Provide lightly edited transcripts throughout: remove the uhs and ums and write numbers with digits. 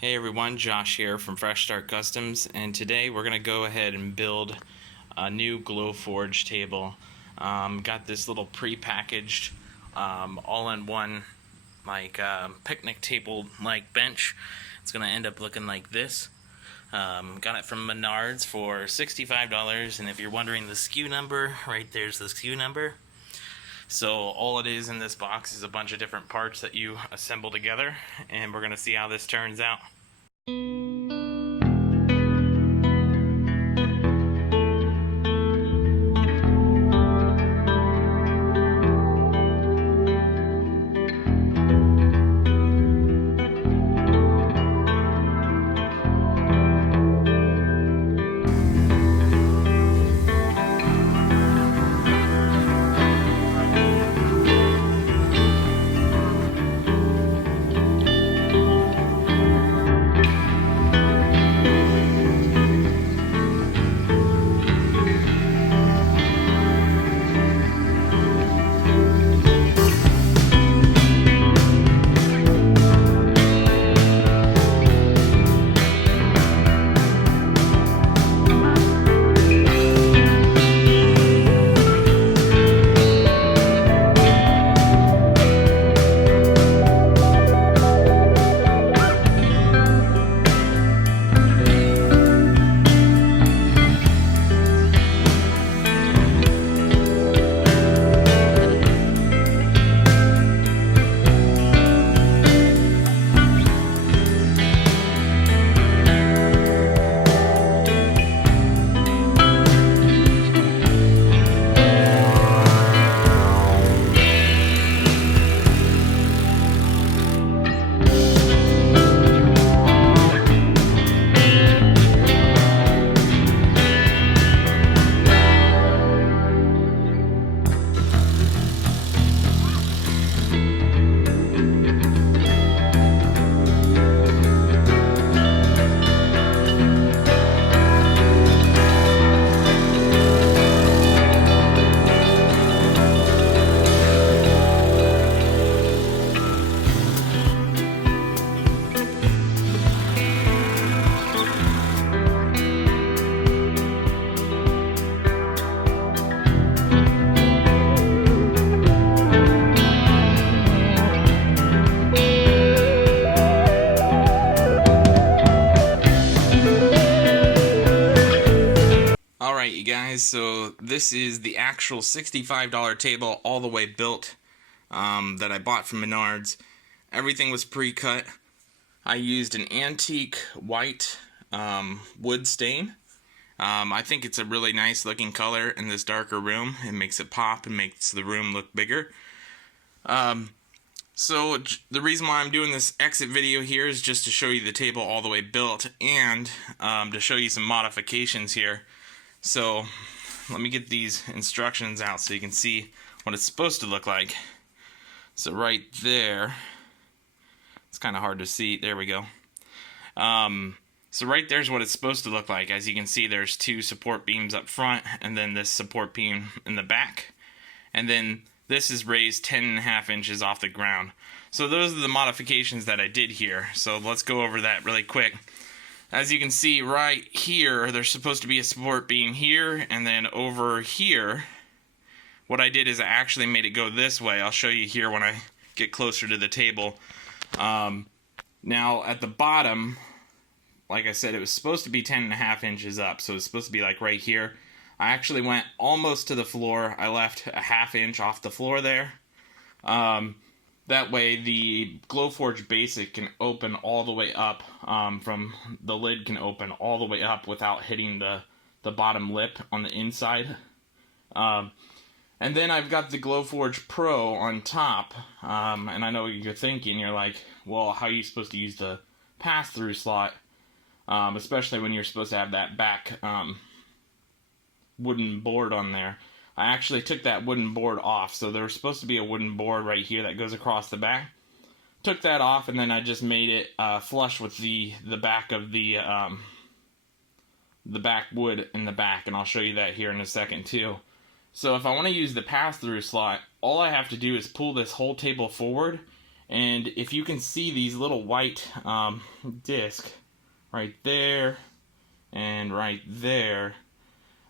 Hey everyone, Josh here from Fresh Start Customs, and today we're going to go ahead and build a new Glowforge table. Got this little pre-packaged, all-in-one picnic table like bench. It's going to end up looking like this. Got it from Menards for $65, and if you're wondering the SKU number, right there's the SKU number. So all it is in this box is a bunch of different parts that you assemble together, and we're going to see how this turns out. Alright you guys, so this is the actual $65 table all the way built that I bought from Menards. Everything was pre-cut. I used an antique white wood stain. I think it's a really nice looking color in this darker room. It makes it pop and makes the room look bigger. So the reason why I'm doing this exit video here is just to show you the table all the way built and to show you some modifications here. So let me get these instructions out so you can see what it's supposed to look like. So right there, it's kind of hard to see. There we go. So right there's what it's supposed to look like. As you can see, there's two support beams up front and then this support beam in the back. And then this is raised 10.5 inches off the ground. So those are the modifications that I did here. So let's go over that really quick. As you can see right here, there's supposed to be a support beam here, and then over here, what I did is I actually made it go this way. I'll show you here when I get closer to the table. Now at the bottom, like I said, it was supposed to be 10.5 inches up, so it's supposed to be like right here. I actually went almost to the floor. I left a ½ inch off the floor there. That way the Glowforge Basic can open all the way up, from the lid can open all the way up without hitting the bottom lip on the inside. And then I've got the Glowforge Pro on top, and I know what you're thinking. You're like, well, how are you supposed to use the pass-through slot, especially when you're supposed to have that back wooden board on there. I actually took that wooden board off, so there was supposed to be a wooden board right here that goes across the back. Took that off, and then I just made it flush with the back of the back wood in the back, and I'll show you that here in a second too. So if I want to use the pass-through slot, all I have to do is pull this whole table forward, And if you can see these little white discs right there and right there,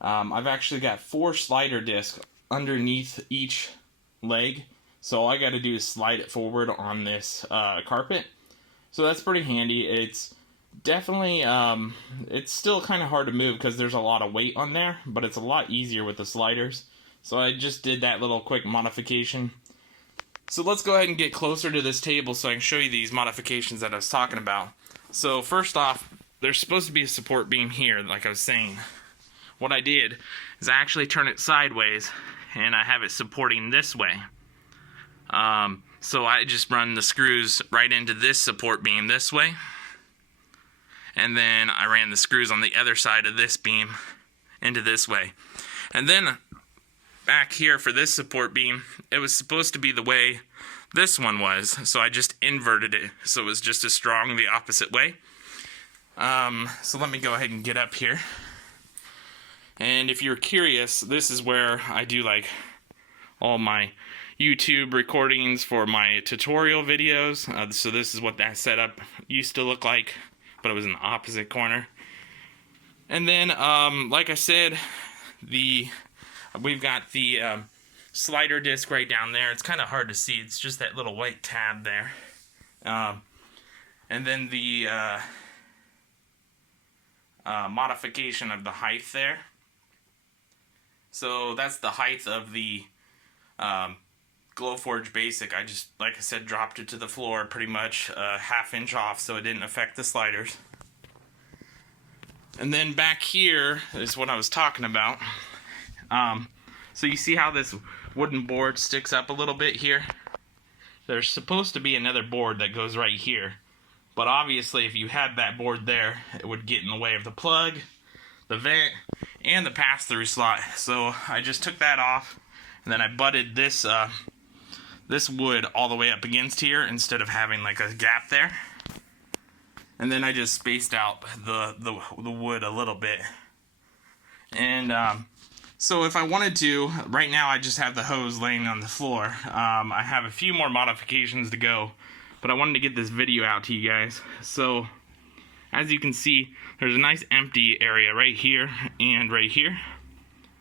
I've actually got 4 slider discs underneath each leg. So all I got to do is slide it forward on this carpet. So that's pretty handy. It's definitely, it's still kind of hard to move because there's a lot of weight on there, but it's a lot easier with the sliders. So I just did that little quick modification. So let's go ahead and get closer to this table so I can show you these modifications that I was talking about. So first off, there's supposed to be a support beam here, like I was saying. What I did is I actually turn it sideways and I have it supporting this way. So I just run the screws right into this support beam this way. And then I ran the screws on the other side of this beam into this way. And then back here for this support beam, it was supposed to be the way this one was. So I just inverted it. So it was just as strong the opposite way. So let me go ahead and get up here. And if you're curious, this is where I do like all my YouTube recordings for my tutorial videos. So this is what that setup used to look like, but it was in the opposite corner. And then, like I said, we've got the slider disc right down there. It's kind of hard to see. It's just that little white tab there. And then the modification of the height there. So that's the height of the Glowforge Basic. I just, like I said, dropped it to the floor pretty much a ½ inch off so it didn't affect the sliders. And then back here is what I was talking about. So you see how this wooden board sticks up a little bit here? There's supposed to be another board that goes right here. But obviously if you had that board there, it would get in the way of the plug, the vent, and the pass-through slot. So I just took that off, and then I butted this this wood all the way up against here instead of having like a gap there. And then I just spaced out the wood a little bit. And so if I wanted to, right now I just have the hose laying on the floor. I have a few more modifications to go, but I wanted to get this video out to you guys. So as you can see, there's a nice empty area right here and right here.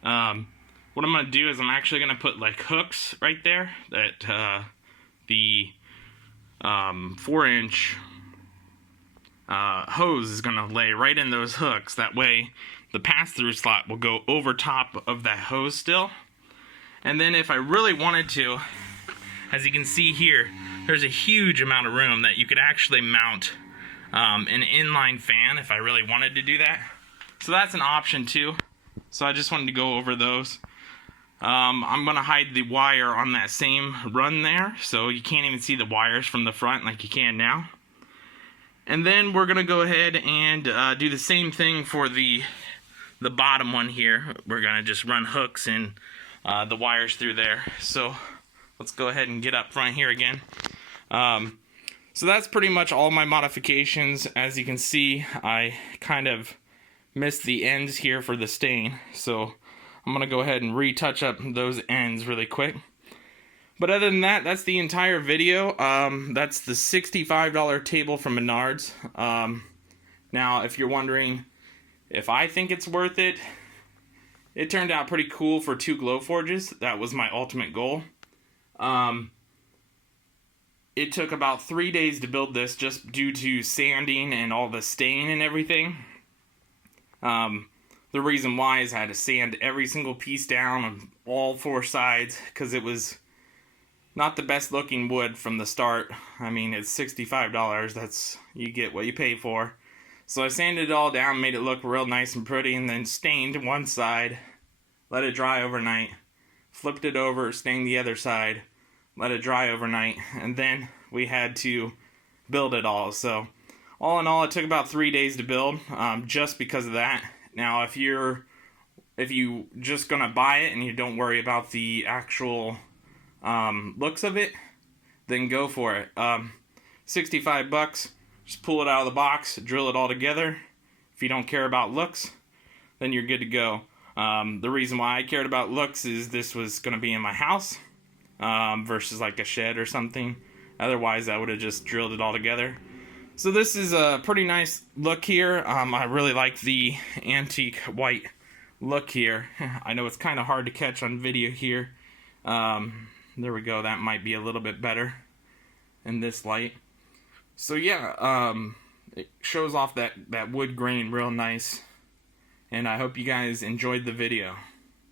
What I'm going to do is I'm actually going to put like hooks right there that the 4-inch hose is going to lay right in those hooks. That way the pass-through slot will go over top of that hose still. And then if I really wanted to, as you can see here, there's a huge amount of room that you could actually mount an inline fan if I really wanted to do that. So that's an option too. So I just wanted to go over those. I'm going to hide the wire on that same run there, so you can't even see the wires from the front like you can now. And then we're going to go ahead and do the same thing for the bottom one here. We're going to just run hooks and the wires through there. So let's go ahead and get up front here again. So that's pretty much all my modifications. As you can see, I kind of missed the ends here for the stain, so I'm going to go ahead and retouch up those ends really quick. But other than that, that's the entire video. That's the $65 table from Menards. Now, if you're wondering if I think it's worth it, it turned out pretty cool for 2 Glowforges. That was my ultimate goal. It took about 3 days to build this just due to sanding and all the stain and everything. The reason why is I had to sand every single piece down on all 4 sides because it was not the best looking wood from the start. I mean, it's $65. That's, you get what you pay for. So I sanded it all down, made it look real nice and pretty, and then stained one side, let it dry overnight, flipped it over, stained the other side, let it dry overnight, and then we had to build it all. So all in all, it took about 3 days to build, just because of that. Now, if you just gonna buy it and you don't worry about the actual looks of it, then go for it. 65 bucks. Just pull it out of the box, drill it all together. If you don't care about looks, then you're good to go. The reason why I cared about looks is this was gonna be in my house versus like a shed or something. Otherwise, I would have just drilled it all together. So this is a pretty nice look here. I really like the antique white look here. I know it's kind of hard to catch on video here. There we go. That might be a little bit better in this light. So yeah, it shows off that wood grain real nice. And I hope you guys enjoyed the video.